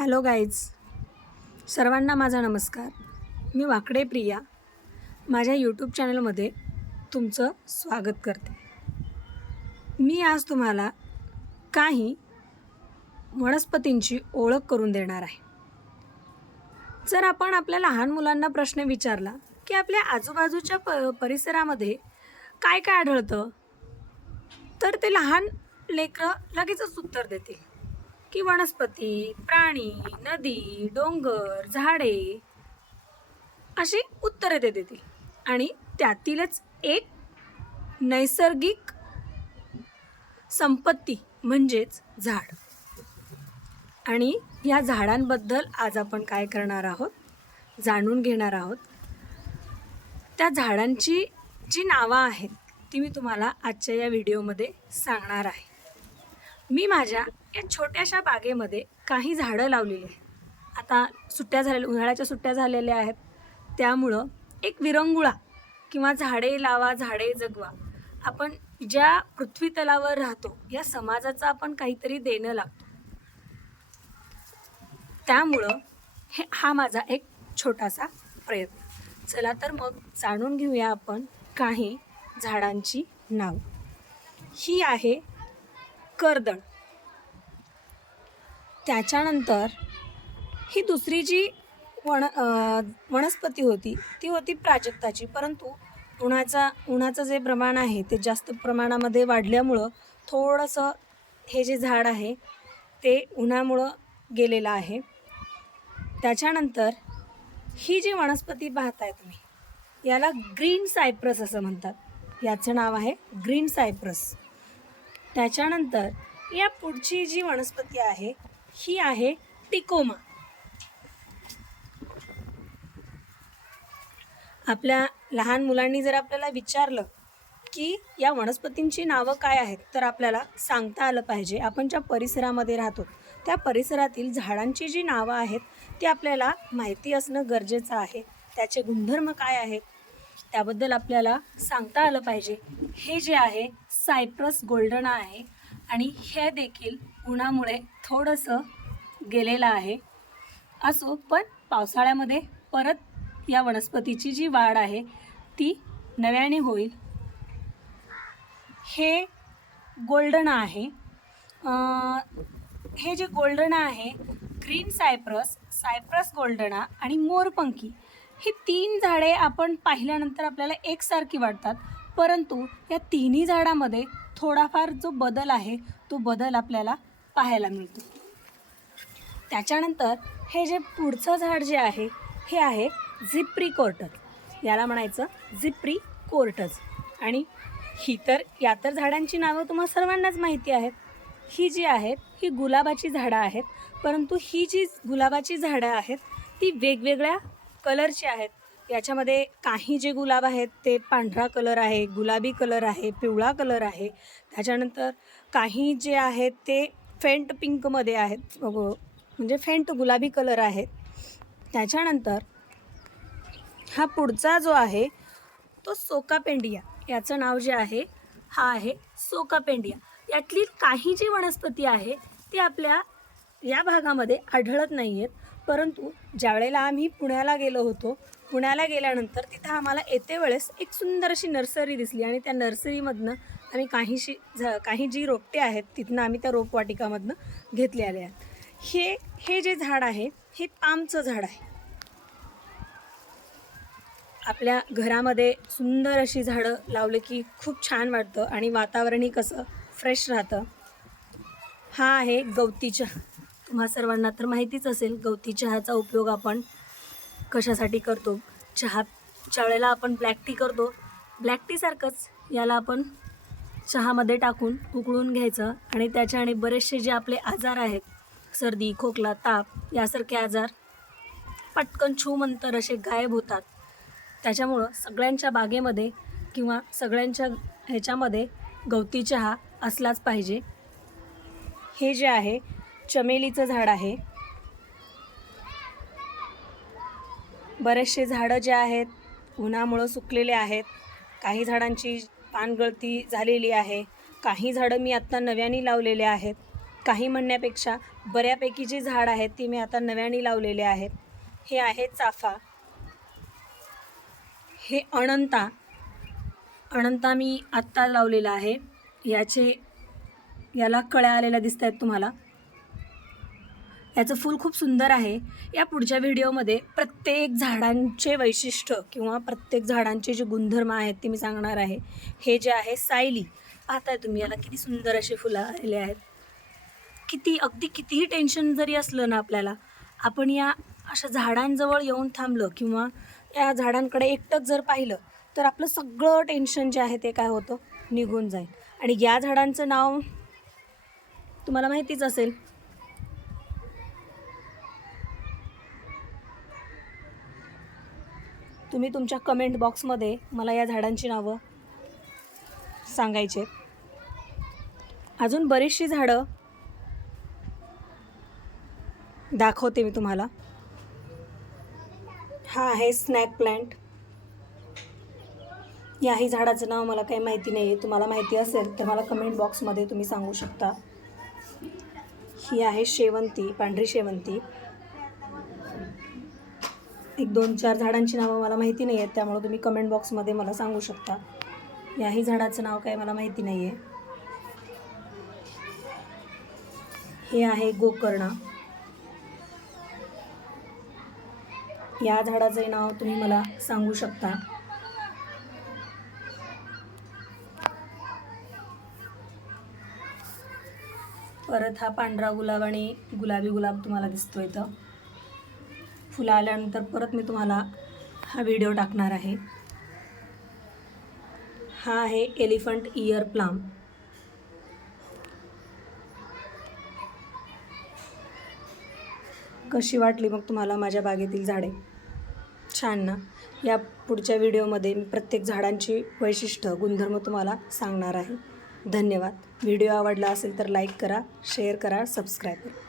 Hello guys, सर्वांना माझा नमस्कार. मी वाकडे प्रिया माझ्या यूट्यूब चॅनलमध्ये तुमचं स्वागत करते. मी आज तुम्हाला काही वनस्पतींची ओळख करून देणार आहे. जर आपण आपल्या लहान मुलांना प्रश्न विचारला की आपल्या आजूबाजूच्या परिसरामध्ये काय काय आढळतं, तर ते लहान लेकरं लगेचच उत्तर देतील की वनस्पती, प्राणी, नदी, डोंगर, झाडे अशी उत्तरे ते देतील. आणि त्यातीलच एक नैसर्गिक संपत्ती म्हणजेच झाड. आणि या झाडांबद्दल आज आपण काय करणार आहोत, जाणून घेणार आहोत. त्या झाडांची जी नावं आहेत ती मी तुम्हाला आजच्या या व्हिडिओमध्ये सांगणार आहे. मी माझ्या या छोट्याशा बागेमध्ये काही झाडं लावलेली आहेत. आता उन्हाळ्याच्या सुट्ट्या झालेल्या आहेत, त्यामुळं एक विरंगुळा किंवा झाडे लावा झाडे जगवा, आपण ज्या पृथ्वी तलावर राहतो या समाजाचा आपण काहीतरी देणं लागतो. त्यामुळं हा माझा एक छोटासा प्रयत्न. चला तर मग जाणून घेऊया आपण काही झाडांची नाव. ही आहे कर्दळ. त्याच्यानंतर ही दुसरी जी वनस्पती होती ती होती प्राजक्ताची, परंतु उन्हाचं जे प्रमाण आहे ते जास्त प्रमाणामध्ये वाढल्यामुळं थोडंसं हे जे झाड आहे ते उन्हामुळं गेलेलं आहे. त्याच्यानंतर ही जी वनस्पती पाहताय तुम्ही, याला ग्रीन सायप्रस असं म्हणतात. याचं नाव आहे ग्रीन सायप्रस. त्याच्यानंतर या पुढची जी वनस्पती आहे ही आहे टिकोमा. आपल्या लहान मुलांनी जर आपल्याला विचारलं की या वनस्पतींची नावं काय आहेत, तर आपल्याला सांगता आलं पाहिजे. आपण ज्या परिसरामध्ये राहतो त्या परिसरातील झाडांची जी नावं आहेत ती आपल्याला माहिती असणं गरजेचं आहे. त्याचे गुणधर्म काय आहेत त्याबद्दल आपल्याला सांगता आलं पाहिजे. हे जे आहे सायप्रस गोल्डना आहे आणि हे देखील उन्हामुळे थोडंसं गेलेलं आहे. असो, पण पावसाळ्यामध्ये परत या वनस्पतीची जी वाढ आहे ती नव्याने होईल. हे गोल्डना आहे. हे जे गोल्डना आहे, ग्रीन सायप्रस, सायप्रस गोल्डना आणि मोरपंखी, ही तीन झाडे आपण पाहिल्यानंतर आपल्याला एकसारखी वाटतात, परंतु या तिन्ही झाडामध्ये थोडाफार जो बदल आहे तो बदल आपल्याला पाहायला मिळतो. त्याच्यानंतर हे जे पुढचं झाड जे आहे हे आहे झिप्रिकोर्टस. याला म्हणायचं झिप्रिकोर्टस. आणि या तर झाडांची नावं तुम्हाला सर्वांनाच माहिती आहेत. ही जी आहेत ही गुलाबाची झाडं आहेत, परंतु ही जी गुलाबाची झाडं आहेत ती वेगवेगळ्या कलरची आहेत. याच्यामध्ये काही जे गुलाब आहेत ते पांढरा कलर आहे, गुलाबी कलर आहे, पिवळा कलर आहे. त्याच्यानंतर काही जे आहेत ते फेंट पिंकमध्ये आहेत, म्हणजे फेंट गुलाबी कलर आहेत. त्याच्यानंतर हा पुढचा जो आहे तो सोकापेंडिया. याचं नाव जे आहे हा आहे सोकापेंडिया. यातली काही जी वनस्पती आहे ती आपल्या या भागामध्ये आढळत नाही आहेत, परंतु ज्यावेळेला आम्ही पुण्याला गेलो होतो, पुण्याला गेल्यानंतर तिथं आम्हाला येते वेळेस एक सुंदर अशी नर्सरी दिसली आणि त्या नर्सरीमधनं आम्ही काही जी रोपटे आहेत तिथनं आम्ही त्या रोपवाटिकामधनं घेतले आले आहेत. हे जे झाड आहे हे पामचं झाड आहे. आपल्या घरामध्ये सुंदर अशी झाडं लावले की खूप छान वाटतं आणि वातावरणही कसं फ्रेश राहतं. हा आहे गवती चहा. तुम्हा सर्वांना तर माहितीच असेल गवती चहाचा उपयोग आपण कशासाठी करतो. चहाच्या वेळेला आपण ब्लॅक टी करतो, ब्लॅक टीसारखंच याला आपण चहामध्ये टाकून उकळून घ्यायचं आणि त्याच्याने बरेचसे जे आपले आजार आहेत, सर्दी, खोकला, ताप यासारखे आजार पटकन छूमंतर असे गायब होतात. त्याच्यामुळं सगळ्यांच्या बागेमध्ये किंवा सगळ्यांच्या ह्याच्यामध्ये गवती चहा असलाच पाहिजे. हे जे आहे चमेलीचं झाड आहे. बरेचसे झाडं जे आहेत उन्हामुळं सुकलेले आहेत. काही झाडांची पानगळती झालेली आहे. काही झाडं मी आत्ता नव्याने लावलेले आहेत. काही म्हणण्यापेक्षा बऱ्यापैकी जी झाड आहेत ती मी आता नव्याने लावलेले आहेत. हे आहे चाफा, हे अनंता मी आत्ता लावलेला आहे. याला कळ्या आलेल्या दिसत आहेत तुम्हाला. याचं फूल खूप सुंदर आहे. या पुढच्या व्हिडिओमध्ये प्रत्येक झाडांचे वैशिष्ट्य किंवा प्रत्येक झाडांचे जे गुणधर्म आहेत ते मी सांगणार आहे. हे जे आहे सायली, पाहताय तुम्ही, याला किती सुंदर असे फुलं आलेले आहेत. कितीही टेन्शन जरी असलं ना आपल्याला, आपण या अशा झाडांजवळ येऊन थांबलं किंवा या झाडांकडे एकटक जर पाहिलं तर आपलं सगळं टेन्शन जे आहे ते काय होतं, निघून जाईल. आणि या झाडांचं नाव तुम्हाला माहितीच असेल. तुम्ही तुमच्या कमेंट बॉक्समध्ये मला या झाडांची नावं सांगायचे. अजून बरीचशी झाडं दाखवते मी तुम्हाला. हा आहे स्नॅक प्लांट. याही झाडाचं नाव मला काही माहिती नाही आहे. तुम्हाला माहिती असेल तर मला कमेंट बॉक्समध्ये तुम्ही सांगू शकता. ही आहे शेवंती, पांढरी शेवंती. 1-2-4 झाडांची नावं मला माहिती नाही आहेत, त्यामुळे तुम्ही कमेंट बॉक्समध्ये मला सांगू शकता. याही झाडाचं नाव काही मला माहिती नाही आहे. हे आहे गोकर्णा. या झाडाचे नाव तुम्ही मला सांगू शकता. परत हा पांढरा गुलाब आणि गुलाबी गुलाब तुम्हाला दिसतो इथं. फुलं आल्यानंतर परत मी तुम्हाला हा व्हिडिओ टाकणार आहे. हा आहे एलिफंट इयर प्लाम. कशी वाटली मग तुम्हाला माझ्या बागेतील झाडे? छान ना. या पुढच्या व्हिडिओमध्ये मी प्रत्येक झाडांची वैशिष्ट्य, गुणधर्म तुम्हाला सांगणार आहे. धन्यवाद. व्हिडिओ आवडला असेल तर लाईक करा, शेअर करा, सबस्क्राईब करा.